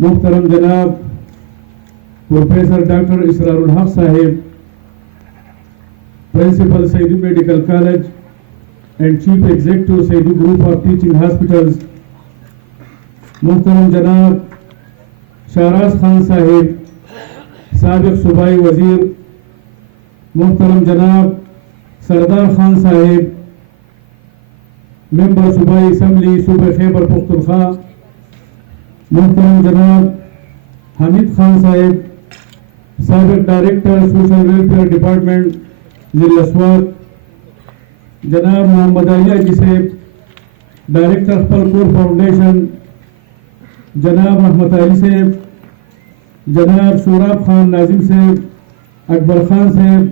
محترم جناب professor doctor Israr ul Haq sahib, principal Saidu medical college and chief executive Saidu group of teaching hospitals, محترم جناب شہراز خان صاحب سابق صوبائی وزیر، محترم جناب سردار خان صاحب ممبر صوبائی اسمبلی صوبہ خیبر پختونخوا، محترم جناب حمید خان صاحب سابق ڈائریکٹر سوشل ویلفیئر ڈپارٹمنٹ ضلع سوات، جناب محمد علی حاجی صاحب ڈائریکٹر پلکور فاؤنڈیشن، جناب رحمت علی صاحب، جناب سوراب خان ناظم صاحب، اکبر خان صاحب،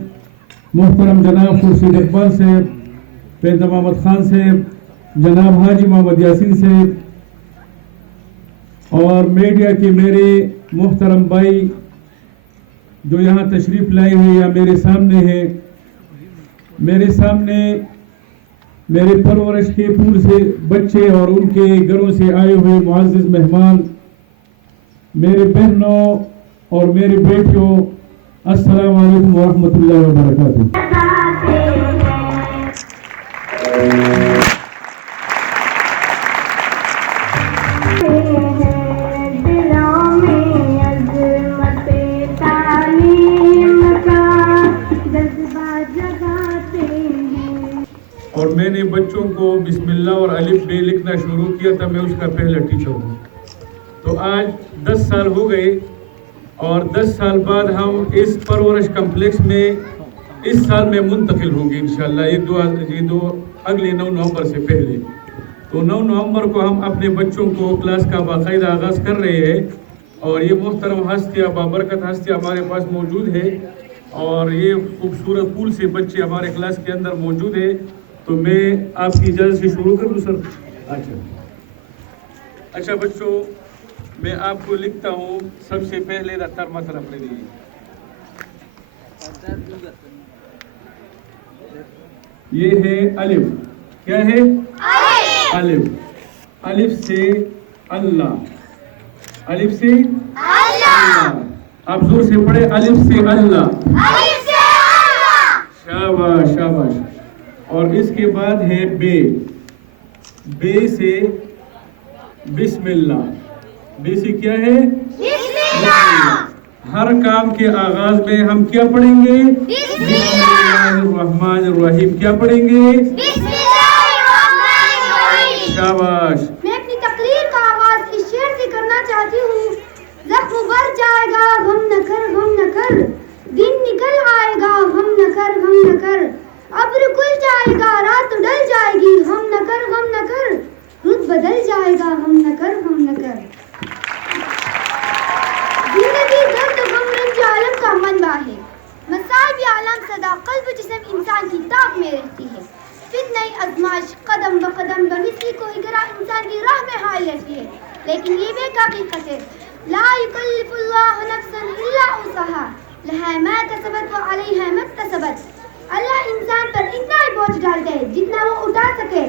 محترم جناب خورشید اقبال صاحب، پیندر محمد خان صاحب، جناب حاجی محمد یاسین صاحب، اور میڈیا کے میرے محترم بھائی جو یہاں تشریف لائے ہیں یا میرے سامنے ہیں، میرے سامنے میرے پرورش کے پھول سے بچے اور ان کے گھروں سے آئے ہوئے معزز مہمان، میرے بہنوں اور میرے بیٹیوں، السلام علیکم ورحمۃ اللہ وبرکاتہ۔ اور میں نے بچوں کو بسم اللہ اور الف بے لکھنا شروع کیا تھا، میں اس کا پہلا ٹیچر ہوں۔ تو آج 10 سال ہو گئے اور 10 سال بعد ہم اس پرورش کمپلیکس میں اس سال میں منتقل ہوں گے انشاءاللہ، یہ دو اگلے 9 نومبر سے پہلے۔ تو 9 نومبر کو ہم اپنے بچوں کو کلاس کا باقاعدہ آغاز کر رہے ہیں، اور یہ محترم ہستیاں بابرکت ہستیاں ہمارے پاس موجود ہے، اور یہ خوبصورت پھول سے بچے ہمارے کلاس کے اندر موجود ہے۔ تو میں آپ کی اجازت سے شروع کر دوں سر؟ اچھا بچوں، میں آپ کو لکھتا ہوں سب سے پہلے ترمتر اپنے لیے۔ یہ ہے الف، کیا ہے؟ الف۔ الف سے اللہ، الف سے اللہ۔ آپ زور سے پڑھے، الف سے اللہ، شاباش شاباش۔ اور اس کے بعد ہے بے، بے سے بسم اللہ، بے سے کیا ہے؟ بسم اللہ۔ ہر کام کے آغاز میں ہم کیا پڑھیں گے؟ بسم اللہ الرحمن الرحیم۔ کیا پڑھیں گے؟ بسم اللہ الرحمن الرحیم۔ شاباش۔ میں اپنی تقریر کا آغاز اس شعر سے کرنا چاہتی ہوں۔ زخم بھر جائے گا غم نہ کر، غم نہ کر، دن نکل آئے گا غم نہ کر، غم نہ کر، ابر کھل جائے گا رات ڈل جائے گی غم نہ کر، غم نہ کر، رت بدل جائے گا غم نہ کر، غم نہ کر۔ زندگی درد غم رنج عالم کا منبع ہے، مصائب عالم سدا قلب جسم انسان کی طاق میں رہتی ہے۔ فتنہ آزمائش قدم بقدم بمثل کوئی گرا انسان کی راہ میں حائل رہتی ہے، لیکن یہ بھی ایک حقیقت ہے، لا یکلف اللہ نفسا الا وسعها لها ما کسبت وعلیہا ما اکتسبت۔ اللہ انسان پر اتنا ہی بوجھ ڈالتا ہے جتنا وہ اٹھا سکے۔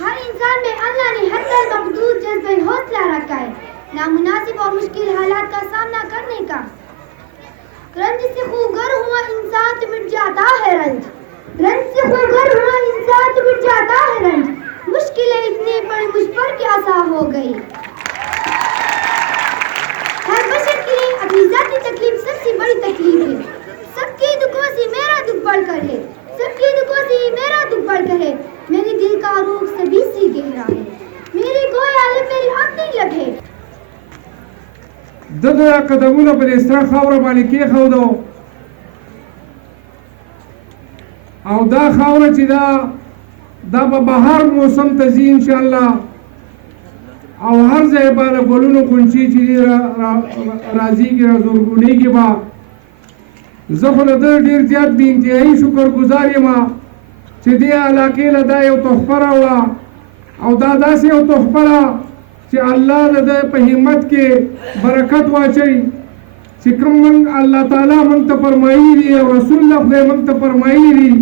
ہر انسان میں اللہ نے حد المقدور جذبہ حوصلہ رکھا ہے، نامناسب اور مشکل حالات کا سامنا کرنے کا۔ رنج سے خوگر ہوا انسان تو مٹ جاتا ہے رنج، رنج سے خوگر ہوا انسان تو مٹ جاتا ہے رنج، مشکلیں اتنی بڑی مجھ پر کہ آسا ہو گئی۔ ہر بشر کے لیے اپنی ذاتی تکلیف سب سے بڑی تکلیف ہے، سب کے دکھوں سے میرا دکھ بڑھ کر ہے، سب کے دکھوں سے میرا دکھ بڑھ کر ہے، میرے دل کا روح سبھی سے گہرا ہے، میری کوئی عالم میری اپنی لب ہے۔ دغه قدمونه پر استرا خاوره باندې کېښودو، او دا خاوره چې دا به بهر موسم ته ځي انشاءالله، او هر ځای به د ګلونو غونچې چې دي راځيږي رازورګونېږي به. زه خو له ده ډېر زیات بې انتهایي شکر ګزار یم چې دې علاقې له دا you Tuhfat راوړه، O the داسې you تحفه ده چې الله د ده په همت کې برکت واچوي، چې کوم موږ الله تعالی موږ ته فرمایلي دي او رسول الله خدای موږ ته فرمایلي دي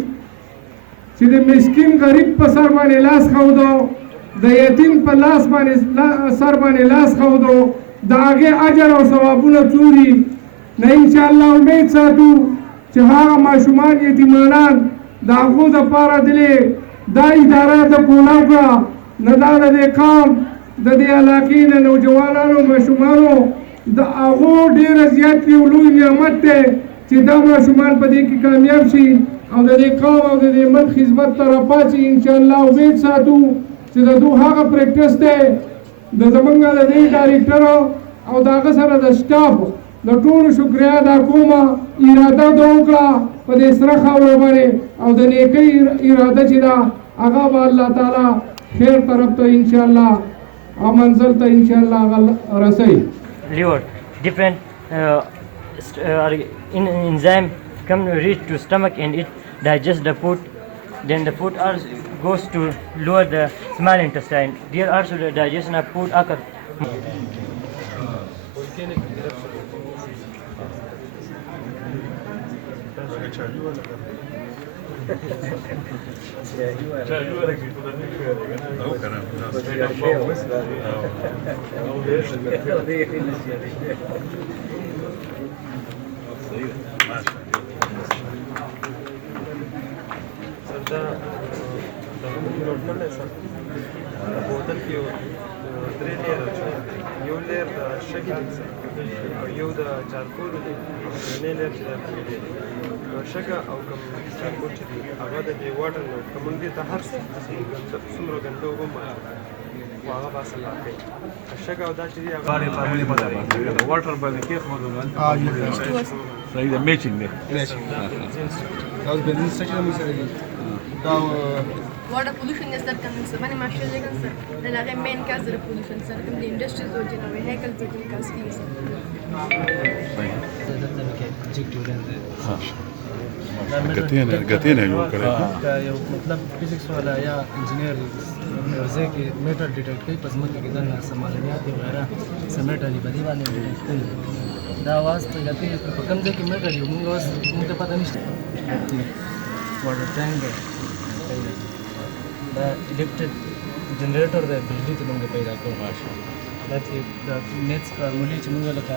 چې د مسکین غریب په سر باندې لاس ښودو، د یتیم په لاس باندې سر باندې لاس ښودو، د هغې اجر او ثوابونه څو دي نه انشاءالله امید ساتو چې هغه ماشومان یتیمانان د هغو دپاره دلې دا اداره د کولاو کړه نه دا د دې قام د دې علاقې نه نوجوانانو ماشومانو د هغو ډېره زیات یو لوی نعمت دی چې دا ماشومان په دې کې کامیاب شي او د دې قوم او د دې ملک خدمت ته راپاڅي انشاءالله امید ساتو چې د دو هغه پریکټس دی د زمونږ د دې ډایرکټر او د هغه سره د سټاف د ټولو شکریا ادا کومه اراده ده وکړه په دې سره خاوره باندې او د نیکۍ اراده چې ده هغه به الله تعالی خیر طرف ته انشاءالله او منزل ته انشاءالله هغه رسوي. Liver, different enzyme come reach to stomach and it digests the food. Then the food also goes to lower the small intestine. There also the digestion of food occurs. بوتل کې درې لیر یو لیر د شګې یو د charcoal دی نه لیر چې د شګه او کوم چارکول چې دی هغه د دې واټر نو کوم دې ته هر څومره ګنده وګم هغه باسه لاکې شګه او دا چې دی هغه فارمولې په ځای باندې واټر باندې کې خو صحیح ده میچینګ دی دا د بنزین څه چې موږ سره دی دا water pollution is that comes so many marshal legal sir then again main cause the pollution sir from the industries or general vehicles that can cause sir ګټینه یو کړی یو مطلب فزیکس والا یا انجینیر یو ځای کې میټر ډیټیکټ کوي په ځمکه کې دننه څه معلومات وغیره څه میټر دي په دې باندې ډیټیکټ کوي دا اواز پیدا کوي په کوم ځای کې میټر یو موږ اوس موږ ته پته نشته واټر ټانک دی دا الیکټریک جنریټر دی بجلی ته موږ پیدا کوو دا چې د نیټس فارمولې چې موږ لکه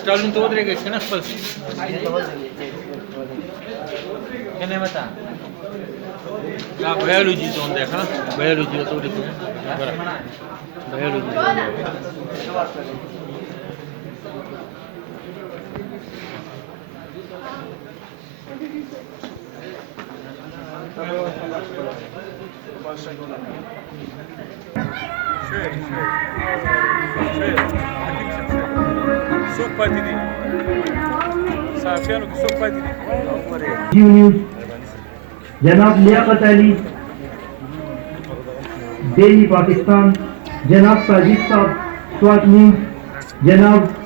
Stalin to odrega, še nas pal. Kaj nema ta? Ja, biology to on dekha, biology to odrega. Biology. څوک پاتې دي صحافیانو کې څوک پاتې دي نیوز جناب لیاقت علی ڈیلی پاکستان، جناب ساجد صاحب سوات نیوز، جناب